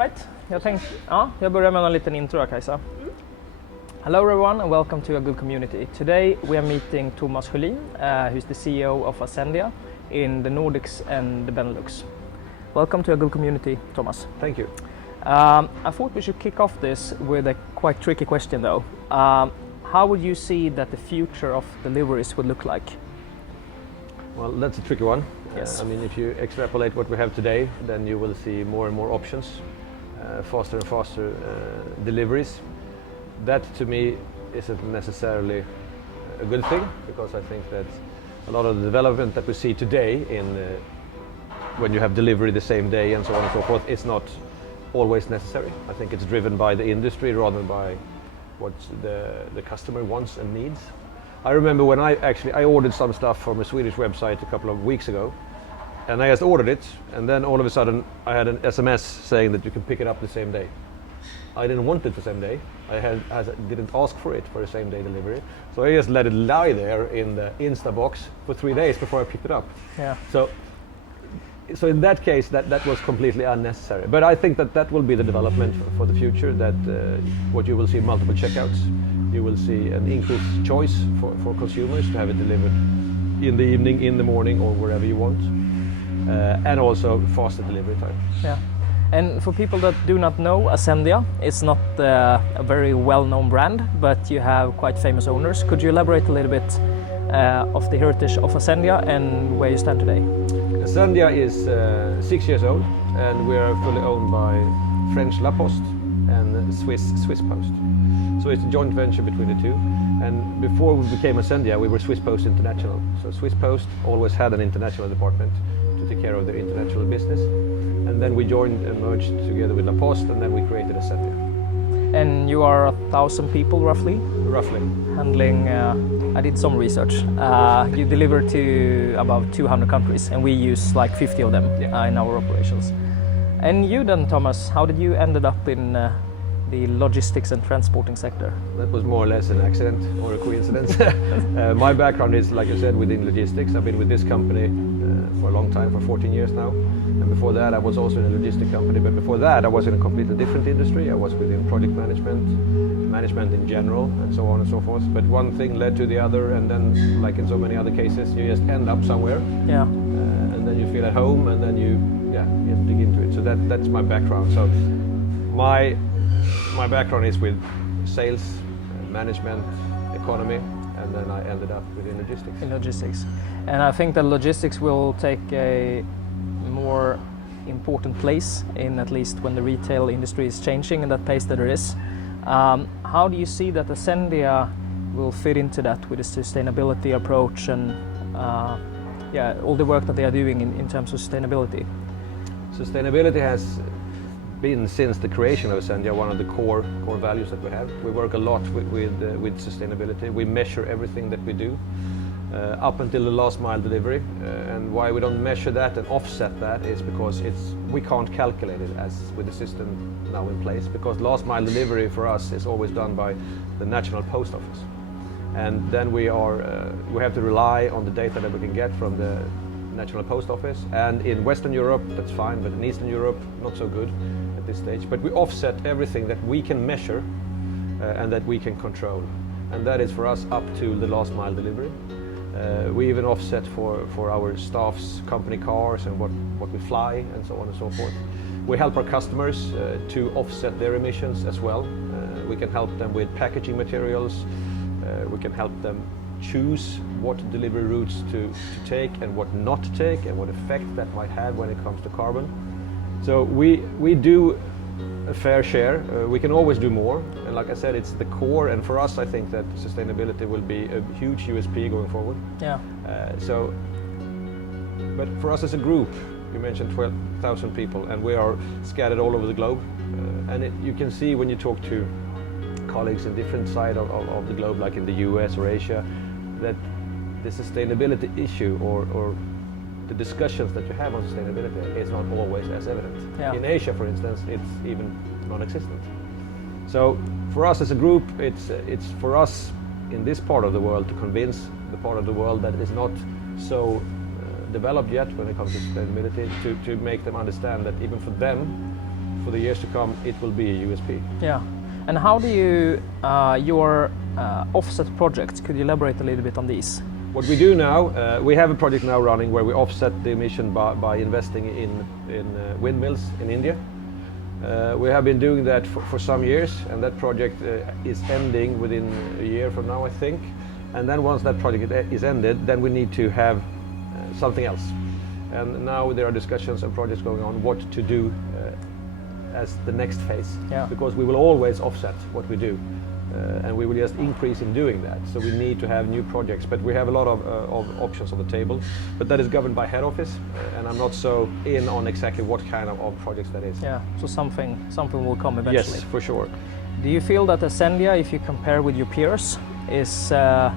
Right. Jag börjar med en liten intro, Kajsa. Hello everyone and welcome to A Good Community. Today we are meeting Thomas Sjölin, who's the CEO of Asendia in the Nordics and the Benelux. Welcome to A Good Community, Thomas. Thank you. I thought we should kick off this with a quite tricky question though. How would you see that the future of deliveries would look like? Well, that's a tricky one. Yes. I mean, if you extrapolate what we have today, then you will see more and more options, faster and faster deliveries. That to me isn't necessarily a good thing, because I think that a lot of the development that we see today in when you have delivery the same day and so on and so forth is not always necessary. I think it's driven by the industry rather than by what the customer wants and needs. I remember when I ordered some stuff from a Swedish website a couple of weeks ago, and I just ordered it, and then all of a sudden I had an SMS saying that you can pick it up the same day. I didn't want it the same day. I didn't ask for it for a same day delivery, so I just let it lie there in the Insta box for 3 days before I picked it up. Yeah. So in that case, that was completely unnecessary. But I think that will be the development for the future, that what you will see multiple checkouts, you will see an increased choice for consumers to have it delivered in the evening, in the morning, or wherever you want, and also faster delivery time. Yeah. And for people that do not know, Asendia is not a very well-known brand, but you have quite famous owners. Could you elaborate a little bit of the heritage of Asendia and where you stand today? Asendia is 6 years old, and we are fully owned by French La Poste and Swiss Post. So it's a joint venture between the two. And before we became Asendia, we were Swiss Post International. So Swiss Post always had an international department to take care of their international business. And then we joined and merged together with La Poste, and then we created Asendia. And you are 1,000 people roughly? Roughly. Handling, I did some research. You deliver to about 200 countries, and we use like 50 of them in our operations. And you then, Thomas, how did you ended up in the logistics and transporting sector? That was more or less an accident or a coincidence. My background is, like I said, within logistics. I've been with this company for a long time, for 14 years now. And before that, I was also in a logistic company. But before that, I was in a completely different industry. I was within project management in general, and so on and so forth. But one thing led to the other, and then, like in so many other cases, you just end up somewhere. Yeah. And then you feel at home, and then you dig into it. So that's my background. So my background is with sales, management, economy, and then I ended up within logistics. In logistics. And I think that logistics will take a more important place in, at least when the retail industry is changing in that pace that it is. How do you see that Asendia will fit into that with a sustainability approach and all the work that they are doing in terms of sustainability? Sustainability has been, since the creation of Asendia, one of the core values that we have. We work a lot with sustainability. We measure everything that we do up until the last mile delivery. And why we don't measure that and offset that is because we can't calculate it as with the system now in place, because last mile delivery for us is always done by the National Post Office. And then we have to rely on the data that we can get from the National Post Office. And in Western Europe, that's fine, but in Eastern Europe, not so good at this stage. But we offset everything that we can measure and that we can control. And that is for us up to the last mile delivery. We even offset for our staff's company cars and what we fly and so on and so forth. We help our customers to offset their emissions as well. We can help them with packaging materials. We can help them choose what delivery routes to take and what not to take, and what effect that might have when it comes to carbon. So we do a fair share. We can always do more, and like I said, it's the core, and for us I think that sustainability will be a huge USP going forward. Yeah. But for us as a group, you mentioned 12,000 people, and we are scattered all over the globe, and you can see when you talk to colleagues in different sides of the globe, like in the US or Asia, that the sustainability issue or the discussions that you have on sustainability is not always as evident. Yeah. In Asia, for instance, it's even non-existent. So for us as a group, it's for us in this part of the world to convince the part of the world that is not so developed yet when it comes to sustainability, to make them understand that even for them for the years to come, it will be a USP. Yeah. And how do you, your offset projects, could you elaborate a little bit on these? What we do now, we have a project now running where we offset the emission by investing in windmills in India. We have been doing that for some years, and that project is ending within a year from now, I think. And then once that project is ended, then we need to have something else. And now there are discussions and projects going on what to do as the next phase, because we will always offset what we do, and we will just increase in doing that. So we need to have new projects, but we have a lot of options on the table, but that is governed by head office, and I'm not so in on exactly what kind of projects that is. Yeah, so something will come eventually. Yes, for sure. Do you feel that Asendia, if you compare with your peers, is a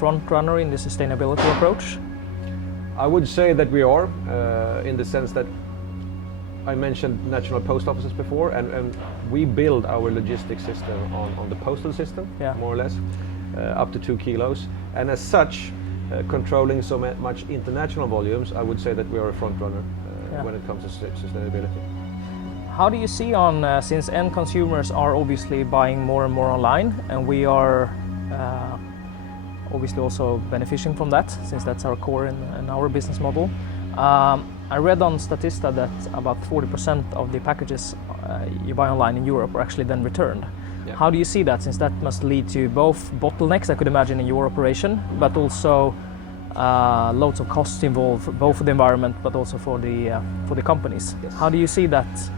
front runner in the sustainability approach? I would say that we are, in the sense that I mentioned national post offices before, and we build our logistics system on the postal system, more or less, up to 2 kilos. And as such, controlling so much international volumes, I would say that we are a front runner when it comes to sustainability. How do you see on, since end consumers are obviously buying more and more online, and we are obviously also benefiting from that, since that's our core in our business model. I read on Statista that about 40% of the packages you buy online in Europe are actually then returned. Yeah. How do you see that, since that must lead to both bottlenecks, I could imagine, in your operation, but also loads of costs involved, both for the environment but also for the companies? Yes. How do you see that?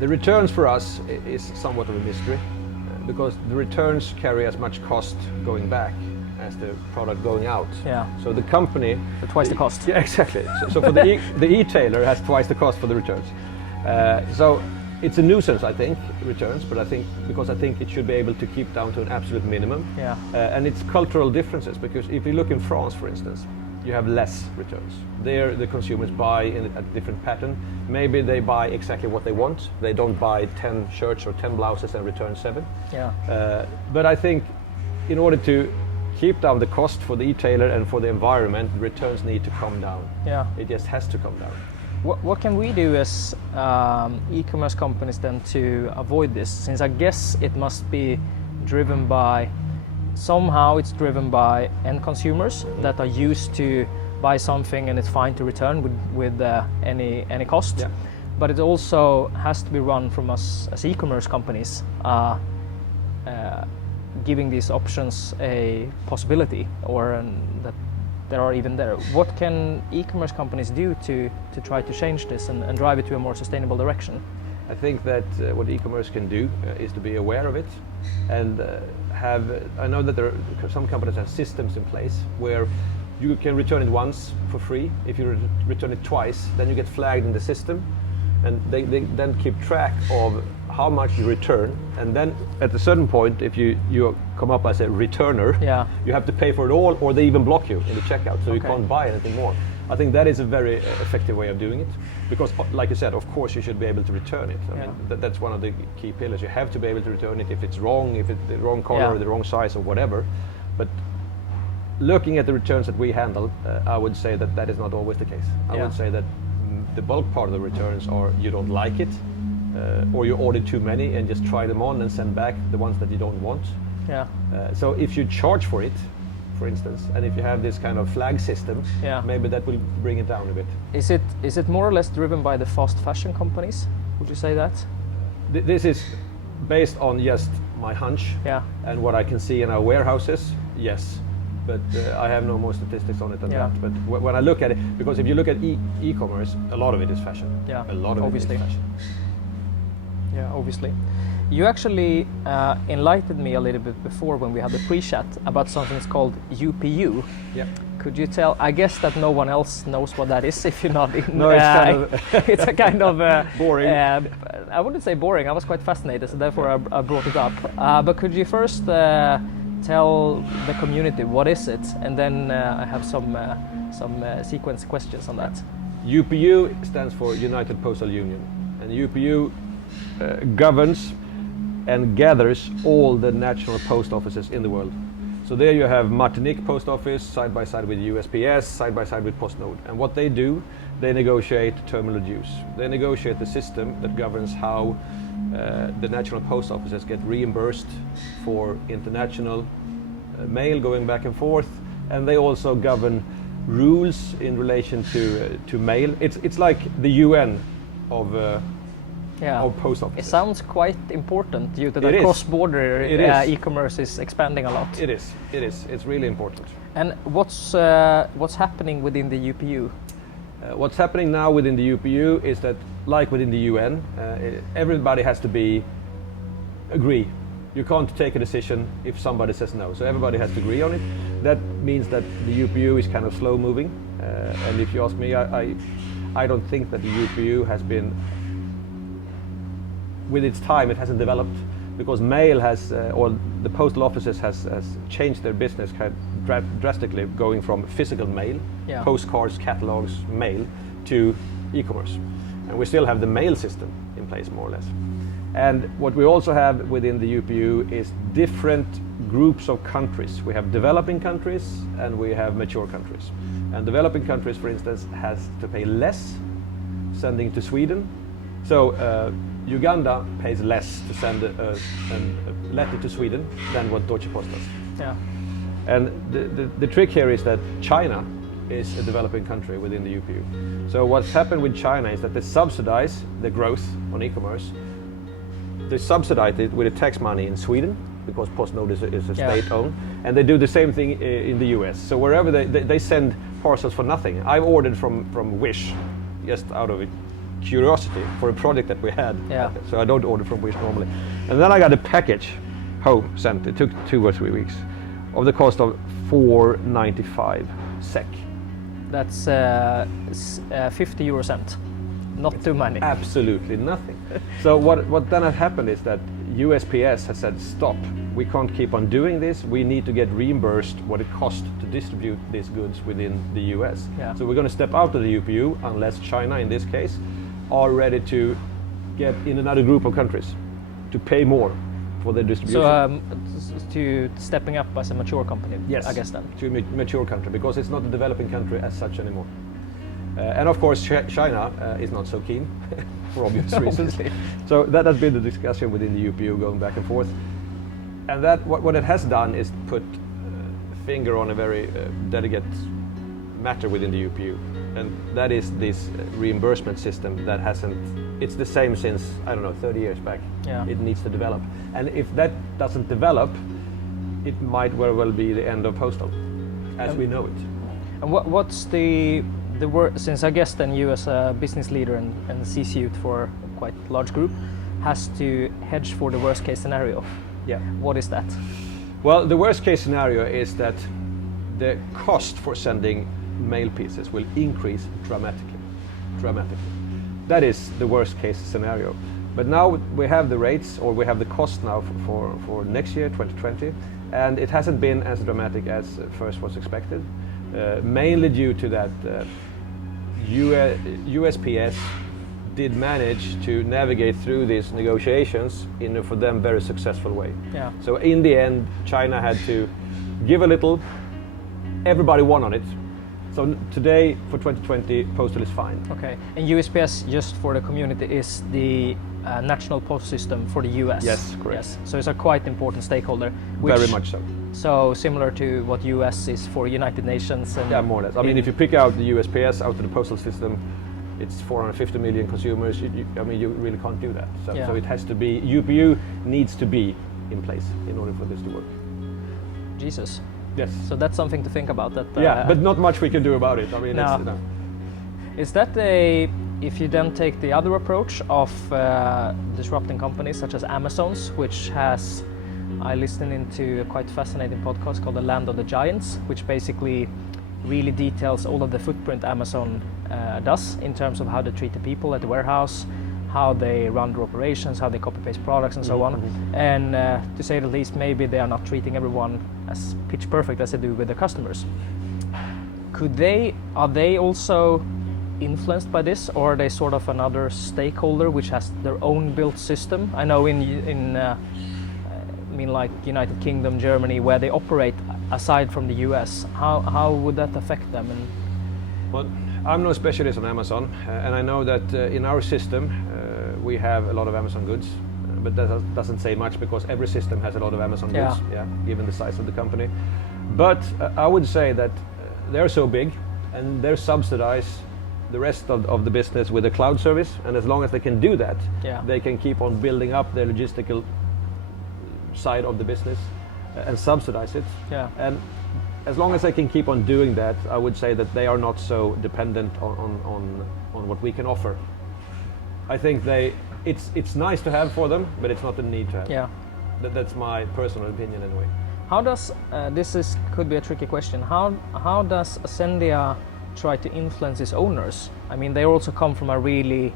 The returns for us is somewhat of a mystery, because the returns carry as much cost going back as the product going out. Yeah. So the company... twice the cost. Yeah, exactly. So for the e-tailer has twice the cost for the returns. So it's a nuisance, I think, returns, but I think it should be able to keep down to an absolute minimum. Yeah. And it's cultural differences, because if you look in France, for instance, you have less returns. There the consumers buy in a different pattern. Maybe they buy exactly what they want. They don't buy 10 shirts or 10 blouses and return 7. Yeah. But I think in order to keep down the cost for the e-tailer and for the environment, returns need to come down. Yeah. It just has to come down. What can we do as e-commerce companies then to avoid this? Since I guess it must be driven by, somehow it's driven by end consumers that are used to buy something and it's fine to return with any cost. Yeah. But it also has to be run from us as e-commerce companies, giving these options a possibility, or that there are even there. What can e-commerce companies do to try to change this and drive it to a more sustainable direction? I think that what e-commerce can do is to be aware of it, and I know that there are some companies have systems in place where you can return it once for free. If you return it twice, then you get flagged in the system, and they then keep track of how much you return, and then at a certain point, if you come up as a returner, you have to pay for it all, or they even block you in the checkout, so you can't buy anything more. I think that is a very effective way of doing it, because like you said, of course you should be able to return it. I mean, that's one of the key pillars. You have to be able to return it if it's wrong, if it's the wrong color or the wrong size or whatever. But looking at the returns that we handle, I would say that is not always the case. I would say that the bulk part of the returns are you don't like it, or you order too many and just try them on and send back the ones that you don't want. Yeah. So if you charge for it, for instance, and if you have this kind of flag system, maybe that will bring it down a bit. Is it more or less driven by the fast fashion companies? Would you say that? This is based on just my hunch and what I can see in our warehouses, yes. But I have no more statistics on it than that. But when I look at it, because if you look at e-commerce, a lot of it is fashion. Yeah, a lot of it is fashion. Yeah, obviously. You actually enlightened me a little bit before when we had the pre-chat about something that's called UPU. Yeah. Could you tell? I guess that no one else knows what that is if you're not in. No, it's kind of it's a kind of boring. I wouldn't say boring. I was quite fascinated, so therefore I brought it up. But could you first tell the community what is it, and then I have some sequence questions on that. UPU stands for United Postal Union, and UPU governs and gathers all the national post offices in the world. So there you have Martinique Post Office side by side with USPS, side by side with PostNord. And what they do they negotiate terminal dues. They negotiate the system that governs how the national post offices get reimbursed for international mail going back and forth, and they also govern rules in relation to mail. It's like the UN of post offices. It sounds quite important due to It that is. cross-border It is. e-commerce is expanding a lot. It is. It's really important. And what's happening within the UPU? What's happening now within the UPU is that, like within the UN, everybody has to agree. You can't take a decision if somebody says no, so everybody has to agree on it. That means that the UPU is kind of slow moving, and if you ask me, I don't think that the UPU has been, with its time, it hasn't developed, because mail has, or the postal offices has changed their business kind of drastically, going from physical mail, postcards, catalogs, mail, to e-commerce. And we still have the mail system in place, more or less. And what we also have within the UPU is different groups of countries. We have developing countries and we have mature countries. And developing countries, for instance, has to pay less sending to Sweden. So Uganda pays less to send a letter to Sweden than what Deutsche Post does. Yeah. And the trick here is that China is a developing country within the UPU. So what's happened with China is that they subsidize the growth on e-commerce. They subsidize it with the tax money in Sweden, because PostNord is a state-owned, and they do the same thing in the US. So wherever they send parcels for nothing. I've ordered from Wish, just out of curiosity, for a project that we had. Yeah. So I don't order from Wish normally. And then I got a package home sent. It took 2 or 3 weeks, of the cost of 4.95 SEK. That's 50 euro cent. Not too many. Absolutely nothing. So what then has happened is that USPS has said, stop, we can't keep on doing this, we need to get reimbursed what it costs to distribute these goods within the US. Yeah. So we're going to step out of the UPU, unless China in this case are ready to get in another group of countries to pay more for their distribution. So to stepping up as a mature company, yes, I guess then. To a mature country, because it's not a developing country as such anymore. And of course China is not so keen, for obvious reasons. So that has been the discussion within the UPU, going back and forth. And that what it has done is put a finger on a very delicate matter within the UPU. And that is this reimbursement system that hasn't, it's the same since, I don't know, 30 years back. Yeah. It needs to develop. And if that doesn't develop, it might very well be the end of postal, as we know it. And what's the word, since I guess then you as a business leader and C-suite for a quite large group has to hedge for the worst case scenario. Yeah. What is that? Well, the worst case scenario is that the cost for sending mail pieces will increase dramatically. That is the worst case scenario. But now we have the rates, or we have the cost now for next year, 2020, and it hasn't been as dramatic as first was expected, mainly due to that USPS did manage to navigate through these negotiations in a, for them, very successful way. Yeah. So in the end, China had to give a little, everybody won on it. So today, for 2020, postal is fine. Okay, and USPS, just for the community, is the national post system for the US. Yes, correct. Yes, so it's a quite important stakeholder. Very much so. So similar to what US is for United Nations. And yeah, more or less. I mean, if you pick out the USPS out of the postal system, it's 450 million consumers. I mean, you really can't do that. So, yeah. So it has to be, UPU needs to be in place in order for this to work. Jesus. Yes. So that's something to think about. That. Yeah, but not much we can do about it. I mean, no. It's, no. Is that a, if you then take the other approach of disrupting companies such as Amazon's, which has, I listened into a quite fascinating podcast called The Land of the Giants, which basically really details all of the footprint Amazon does in terms of how they treat the people at the warehouse, how they run their operations, how they copy-paste products and so on. And to say the least, maybe they are not treating everyone as pitch perfect as they do with their customers. Are they also influenced by this, or are they sort of another stakeholder which has their own built system? I know like United Kingdom, Germany, where they operate aside from the US, how would that affect them? And well, I'm no specialist on Amazon, and I know that in our system we have a lot of Amazon goods, but that doesn't say much because every system has a lot of Amazon goods, given the size of the company. But I would say that they're so big and they subsidize the rest of the business with a cloud service, and as long as they can do that, they can keep on building up their logistical side of the business and subsidize it. And as long as they can keep on doing that, I would say that they are not so dependent on what we can offer. I think it's nice to have for them, but it's not a need to have. That's my personal opinion anyway. How does could be a tricky question. How does Asendia try to influence its owners? I mean, they also come from a really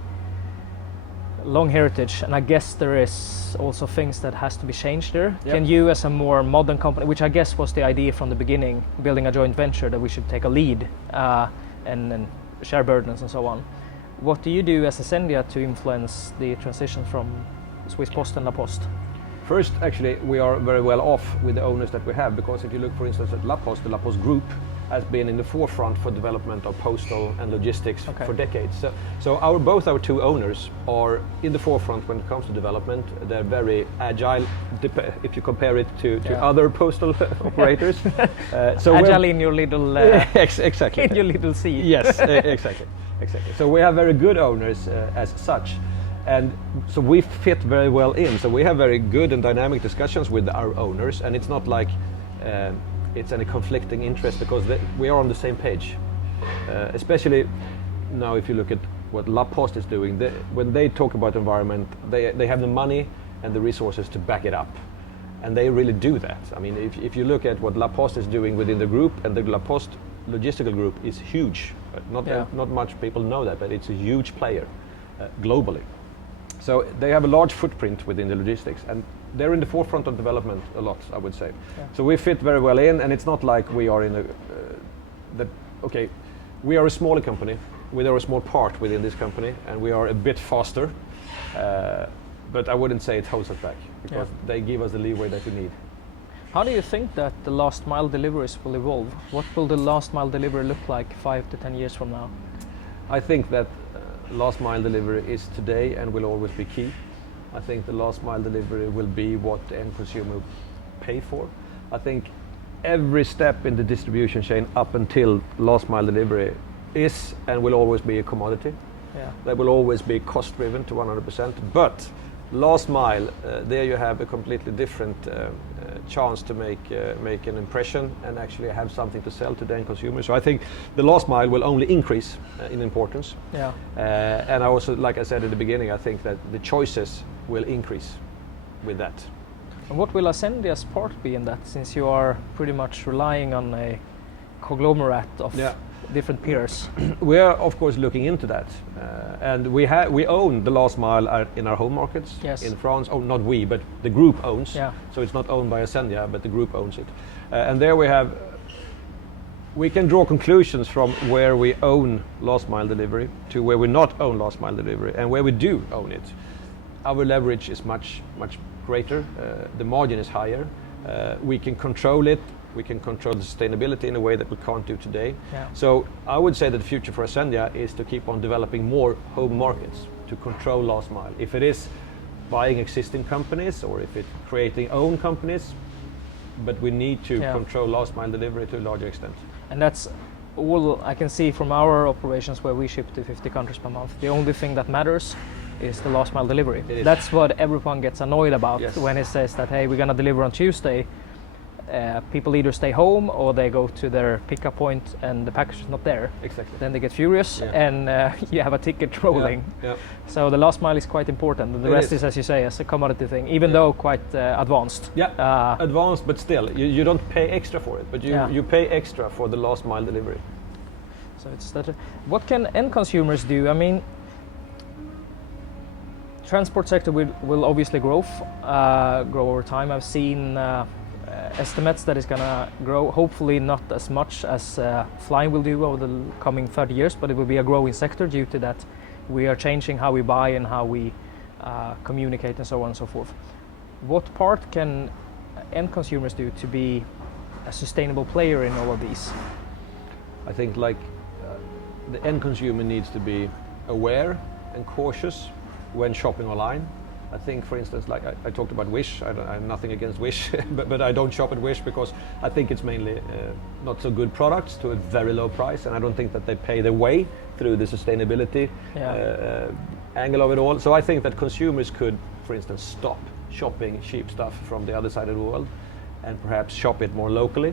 long heritage, and I guess there is also things that has to be changed there. Can you, as a more modern company, which I guess was the idea from the beginning, building a joint venture, that we should take a lead and share burdens and so on, what do you do as Asendia to influence the transition from Swiss Post and La Poste? First, actually, we are very well off with the owners that we have, because if you look, for instance, at La Poste, the La Poste Group has been in the forefront for development of postal and logistics for decades. So both our two owners are in the forefront when it comes to development. They're very agile, if you compare it to other postal operators. So agile in your little exactly in your little sea. Yes, exactly. So we have very good owners as such. And so we fit very well in. So we have very good and dynamic discussions with our owners, and it's not like it's any conflicting interest, because we are on the same page. Especially now, if you look at what La Poste is doing, when they talk about environment, they have the money and the resources to back it up, and they really do that. I mean, if you look at what La Poste is doing within the group, and the La Poste logistical group is huge. Not much people know that, but it's a huge player globally. So they have a large footprint within the logistics, and they're in the forefront of development a lot, I would say. So we fit very well in, and it's not like we are in we are a smaller company, we are a small part within this company, and we are a bit faster, but I wouldn't say it holds us back, because they give us the leeway that we need. How do you think that the last mile deliveries will evolve? What will the last mile delivery look like 5 to 10 years from now? I think that last mile delivery is today and will always be key. I think the last mile delivery will be what the end consumer pay for. I think every step in the distribution chain up until last mile delivery is and will always be a commodity. They will always be cost driven to 100%, but last mile, there you have a completely different chance to make an impression and actually have something to sell to the end consumer. So I think the last mile will only increase in importance. And I also, like I said at the beginning, I think that the choices will increase with that. And what will Asendia's part be in that, since you are pretty much relying on a conglomerate of different peers? We are of course looking into that, and we own the last mile in our home markets. In France. Oh, not we, but the group owns. So it's not owned by Asendia, but the group owns it. And there we can draw conclusions from where we own last mile delivery to where we not own last mile delivery, and where we do own it. Our leverage is much greater. The margin is higher. We can control it. We can control the sustainability in a way that we can't do today. So I would say that the future for Asendia is to keep on developing more home markets to control last mile. If it is buying existing companies, or if it's creating own companies, but we need to control last mile delivery to a larger extent. And that's all I can see from our operations, where we ship to 50 countries per month. The only thing that matters is the last mile delivery. That's what everyone gets annoyed about when it says that, hey, we're gonna deliver on Tuesday. People either stay home or they go to their pickup point and the package is not there. Then they get furious and you have a ticket rolling. So the last mile is quite important, and the rest is, as you say, as a commodity thing, even though quite advanced. Advanced, but still, you don't pay extra for it, but you pay extra for the last mile delivery. So it's that. What can end consumers do? I mean, transport sector will obviously grow over time. I've seen estimates that it's gonna grow, hopefully not as much as flying will do over the coming 30 years, but it will be a growing sector due to that we are changing how we buy and how we communicate and so on and so forth. What part can end consumers do to be a sustainable player in all of these? I think, like the end consumer needs to be aware and cautious when shopping online. I think, for instance, like I talked about Wish. I have nothing against Wish, but I don't shop at Wish because I think it's mainly not so good products to a very low price, and I don't think that they pay their way through the sustainability angle of it all. So I think that consumers could, for instance, stop shopping cheap stuff from the other side of the world and perhaps shop it more locally,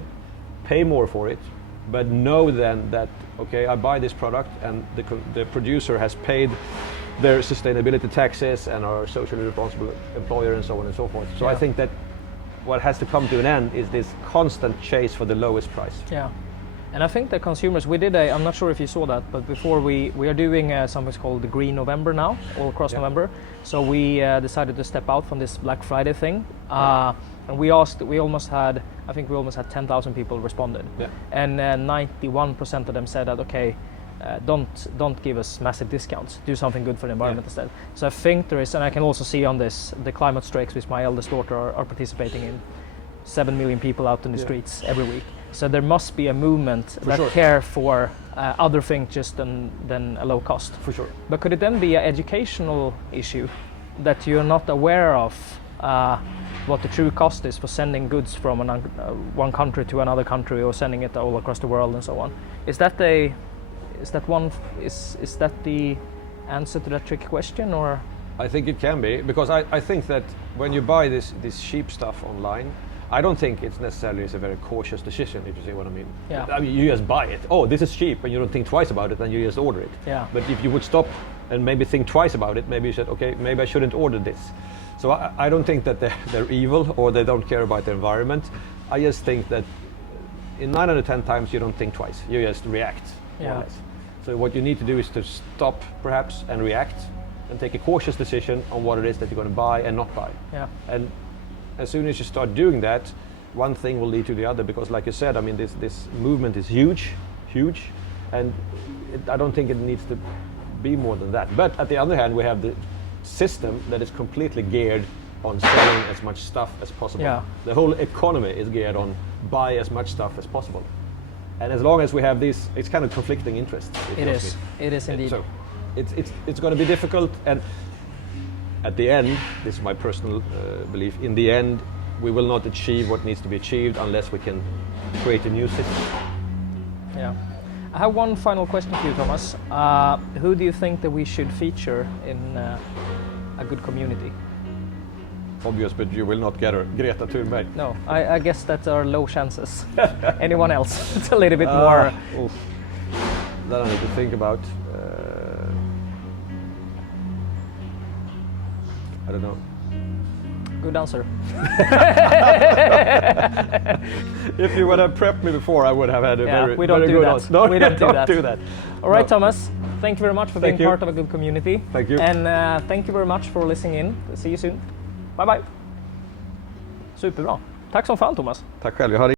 pay more for it, but know then that, okay, I buy this product and the producer has paid their sustainability taxes and are socially responsible employer and so on and so forth. So I think that what has to come to an end is this constant chase for the lowest price. Yeah, and I think the consumers, I'm not sure if you saw that, but before we are doing something called the Green November now, all across November. So we decided to step out from this Black Friday thing. And we almost had 10,000 people responded. Yeah. And 91% of them said that, okay, don't give us massive discounts, do something good for the environment instead. So I think there is, and I can also see on this, the climate strikes which my eldest daughter are participating in, 7 million people out in the streets every week. So there must be a movement that care for other things just than a low cost. For sure. But could it then be an educational issue that you're not aware of what the true cost is for sending goods from one country to another country or sending it all across the world and so on? Is that the answer to that tricky question, or? I think it can be, because I think that when you buy this cheap stuff online, I don't think it's necessarily a very cautious decision, if you see what I mean. Yeah. I mean, you just buy it. Oh, this is cheap, and you don't think twice about it, and you just order it. Yeah. But if you would stop and maybe think twice about it, maybe you said, okay, maybe I shouldn't order this. So I don't think that they're evil or they don't care about the environment. I just think that in 9 out of 10 times you don't think twice. You just react, more or less. So what you need to do is to stop, perhaps, and react, and take a cautious decision on what it is that you're going to buy and not buy. Yeah. And as soon as you start doing that, one thing will lead to the other, because like you said, I mean, this movement is huge, and I don't think it needs to be more than that. But at the other hand, we have the system that is completely geared on selling as much stuff as possible. Yeah. The whole economy is geared on buy as much stuff as possible. And as long as we have this, it's kind of conflicting interests. It is indeed. So it's going to be difficult, and at the end, this is my personal belief, in the end we will not achieve what needs to be achieved unless we can create a new system. Yeah. I have one final question for you, Thomas. Who do you think that we should feature in a good community? Obvious, but you will not get her. Greta Thunberg. No, I guess that are low chances. Anyone else? It's a little bit more. That I need to think about. I don't know. Good answer. If you would have prepped me before, I would have had a very we don't very do good that. answer. No, we don't do that. All right, Thomas. Thank you very much for being part of a good community. Thank you. And thank you very much for listening in. See you soon. Bye bye. Superbra. Tack som fan, Thomas. Tack själv.